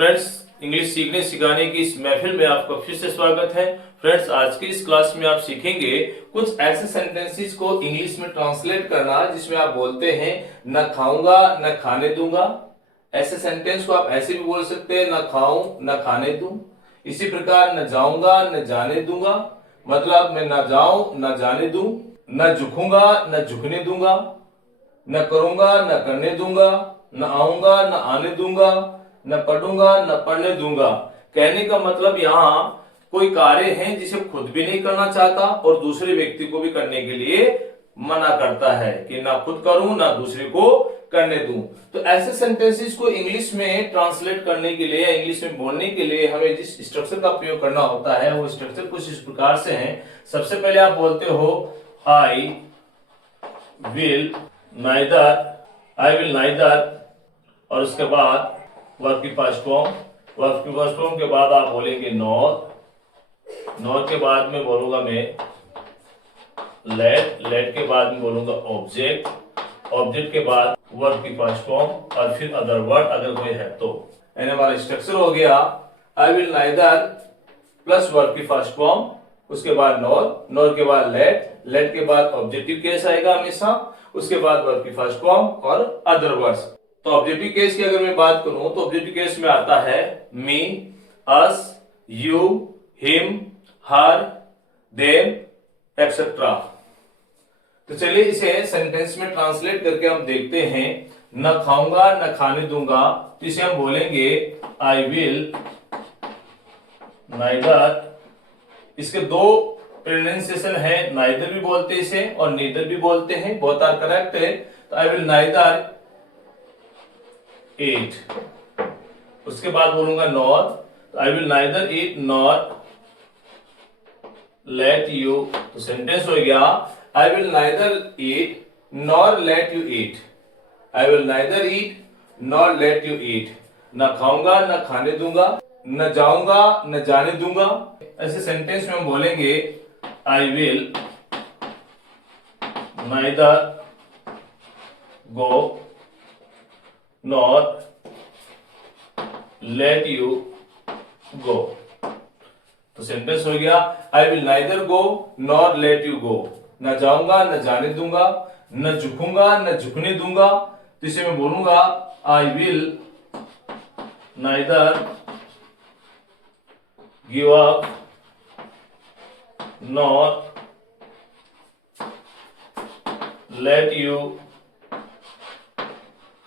Friends, English सीखने सिखाने की इस महफिल में आपका फिर से स्वागत है। फ्रेंड्स, आज की इस क्लास में आप सीखेंगे कुछ ऐसे सेंटेंसेस को इंग्लिश में ट्रांसलेट करना जिसमें आप बोलते हैं न खाऊंगा न खाने दूंगा। ऐसे सेंटेंस को आप ऐसे भी बोल सकते हैं, न खाऊं न खाने दूं। इसी प्रकार न जाऊंगा न जाने दूंगा, मतलब मैं न जाऊं न जाने दूं। न झुकूंगा न झुकने दूंगा, न करूंगा न करने दूंगा, न आऊंगा न आने दूंगा, न पढ़ूंगा न पढ़ने दूंगा। कहने का मतलब यहाँ कोई कार्य है जिसे खुद भी नहीं करना चाहता और दूसरे व्यक्ति को भी करने के लिए मना करता है कि ना खुद करूं ना दूसरे को करने दूं। तो ऐसे सेंटेंसेस को इंग्लिश में ट्रांसलेट करने के लिए, इंग्लिश में बोलने के लिए हमें जिस स्ट्रक्चर का प्रयोग करना होता है वो स्ट्रक्चर कुछ इस प्रकार से है। सबसे पहले आप बोलते हो आई विल नाइदर, और उसके बाद वर्ब की फर्स्ट फॉर्म, वर्ब की फर्स्ट फॉर्म के बाद आप बोलेंगे नॉर के बाद में बोलूंगा मैं लेट के बाद में बोलूंगा ऑब्जेक्ट के बाद वर्ब की फर्स्ट फॉर्म और फिर अदर वर्ड अगर कोई है तो। यानी हमारा स्ट्रक्चर हो गया I will neither plus verb की फर्स्ट फॉर्म, उसके बाद नॉर के बाद लेट के बाद ऑब्जेक्टिव केस आएगा हमेशा, उसके बाद वर्ब की फर्स्ट फॉर्म और अदर वर्ड्स। तो ऑब्जेक्टिव केस की अगर मैं बात करूं तो ऑब्जेक्टिव केस में आता है me, us, you, him, her, them, etcetera. तो चलिए इसे सेंटेंस में ट्रांसलेट करके हम देखते हैं। न खाऊंगा न खाने दूंगा, तो इसे हम बोलेंगे आई विल नाइदर। इसके दो प्रोनाउंसिएशन है, नाइदर भी बोलते हैं इसे और नीदर भी बोलते हैं, बोथ आर करेक्ट है। तो आई विल नाइदर ईट, उसके बाद बोलूंगा nor, I will neither eat nor let you. तो सेंटेंस हो गया I will neither eat nor let you eat, I will neither eat nor let you eat. न खाऊंगा न खाने दूंगा, न जाऊंगा न जाने दूंगा। ऐसे सेंटेंस में हम बोलेंगे I will neither go nor let you go. तो सेंटेंस हो गया I will neither go nor let you go. न जाऊंगा न जाने दूंगा, न झुकूंगा न झुकने दूंगा। तो इसे मैं बोलूंगा I will neither give up nor let you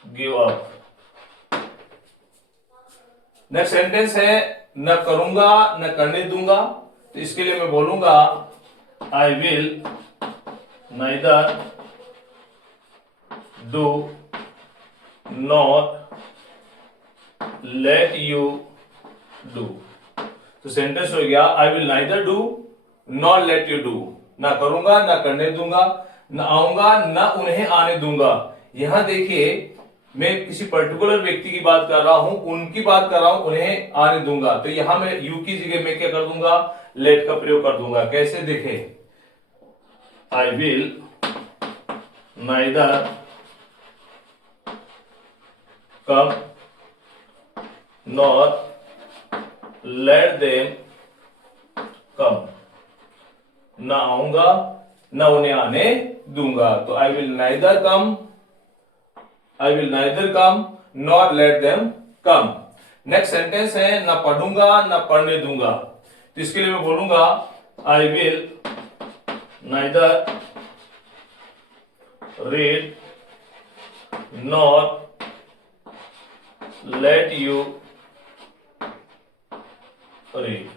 give up. Next sentence है न करूंगा न करने दूंगा, तो इसके लिए मैं बोलूंगा I will neither do not let you do. तो सेंटेंस हो गया I will neither do not let you do. ना करूंगा ना करने दूंगा, न आऊंगा न उन्हें आने दूंगा। यहां देखिए मैं किसी पर्टिकुलर व्यक्ति की बात कर रहा हूं, उनकी बात कर रहा हूं, उन्हें आने दूंगा। तो यहां मैं यू की जगह मैं क्या कर दूंगा, लेट का प्रयोग कर दूंगा। कैसे देखे, I will neither come nor let them come. ना आऊंगा न उन्हें आने दूंगा। तो I will neither come not let them come. Next sentence है न पढ़ूंगा न पढ़ने दूंगा, तो इसके लिए मैं बोलूंगा I will neither read not let you read.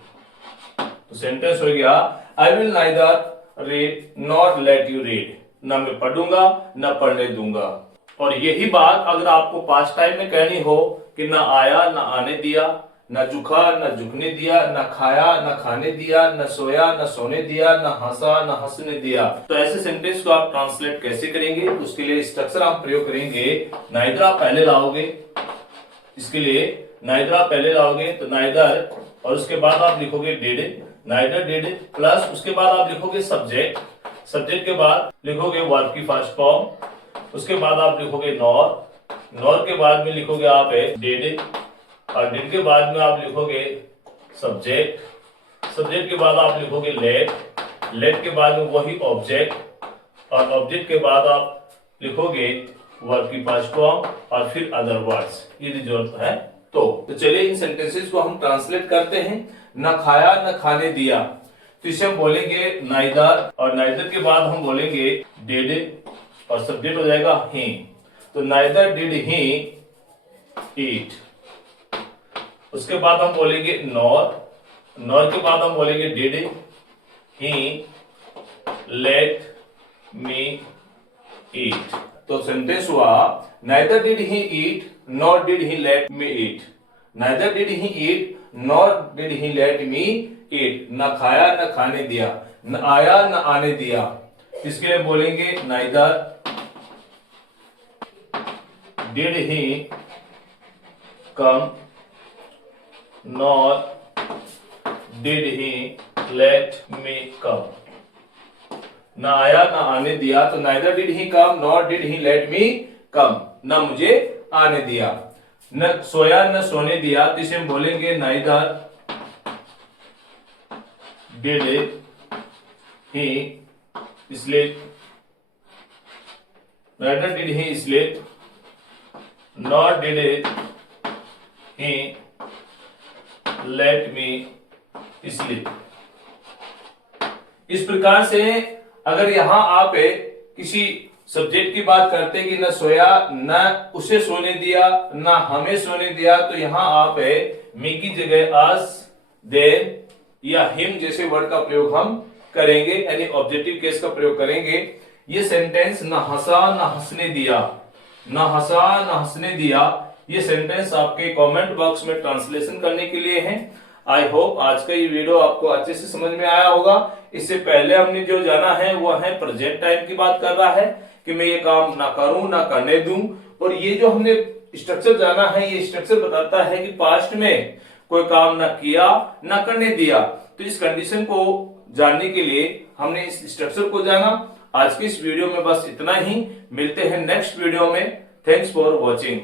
तो सेंटेंस हो गया I will neither read not let you read. ना मैं पढ़ूंगा न पढ़ने दूंगा। और यही बात अगर आपको पास्ट टाइम में कहनी हो कि ना आया ना आने दिया, न झुका न झुकने दिया, न खाया न खाने दिया, न सोया न सोने दिया, न हंसा न हंसने दिया, तो ऐसे सेंटेंस को आप ट्रांसलेट कैसे करेंगे? उसके लिए स्ट्रक्चर आप प्रयोग करेंगे। नाइदर आप पहले लाओगे, इसके लिए नाइदर आप पहले लाओगे तो नाइदर, और उसके बाद आप लिखोगे डिड, नाइदर डिड, प्लस उसके बाद आप लिखोगे सब्जेक्ट, सब्जेक्ट के बाद लिखोगे वर्ब की फर्स्ट फॉर्म, उसके बाद आप लिखोगे नॉर, नॉर के बाद में लिखोगे आप डिड, और डिड के बाद में आप लिखोगे सब्जेक्ट, सब्जेक्ट के बाद आप लिखोगे लेट, लेट के बाद में वही ऑब्जेक्ट, और ऑब्जेक्ट के बाद आप लिखोगे वर्ब की पास्ट फॉर्म और फिर अदर वर्ड्स, यदि जरूरत है तो चलिए इन सेंटेंसेस को हम ट्रांसलेट करते हैं। न खाया न खाने दिया, तो इसे हम बोलेंगे नाइदर, और नाइदर के बाद हम बोलेंगे डिड और सब्जेक्ट हो जाएगा ही। तो नाइदर डिड ही ईट। उसके बाद हम बोलेंगे नॉर, नॉर के बाद हम बोलेंगे डिड ही लेट मी ईट। तो सेंटेंस हुआ neither did he eat nor did he let me eat. Neither did he eat nor did he let me eat. न खाया न खाने दिया, न आया न आने दिया, इसके लिए बोलेंगे neither did he come nor did he let me come. न आया न आने दिया, तो neither did he come nor did he let me come, न मुझे आने दिया। न सोया न सोने दिया, तो इसे हम बोलेंगे neither did he sleep, neither did he sleep nor did he let me sleep. इस प्रकार से अगर यहां आप किसी सब्जेक्ट की बात करते हैं कि न सोया, न उसे सोने दिया, न हमें सोने दिया, तो यहां आप मी की जगह अस, देन या हिम जैसे वर्ड का प्रयोग हम करेंगे, यानी ऑब्जेक्टिव केस का प्रयोग करेंगे। ये सेंटेंस न हंसा न हंसने दिया, न हंसा न हंसने दिया, ये सेंटेंस आपके कमेंट बॉक्स में ट्रांसलेशन करने के लिए है। आई होप आज का ये वीडियो आपको अच्छे से समझ में आया होगा। इससे पहले हमने जो जाना है वो है प्रेजेंट टाइम की बात कर रहा है कि मैं ये काम ना करूं ना करने दूं, और ये जो हमने स्ट्रक्चर जाना है ये स्ट्रक्चर बताता है कि पास्ट में कोई काम ना किया ना करने दिया। तो इस कंडीशन को जानने के लिए हमने इस स्ट्रक्चर को जाना। आज की इस वीडियो में बस इतना ही, मिलते हैं नेक्स्ट वीडियो में। Thanks for watching.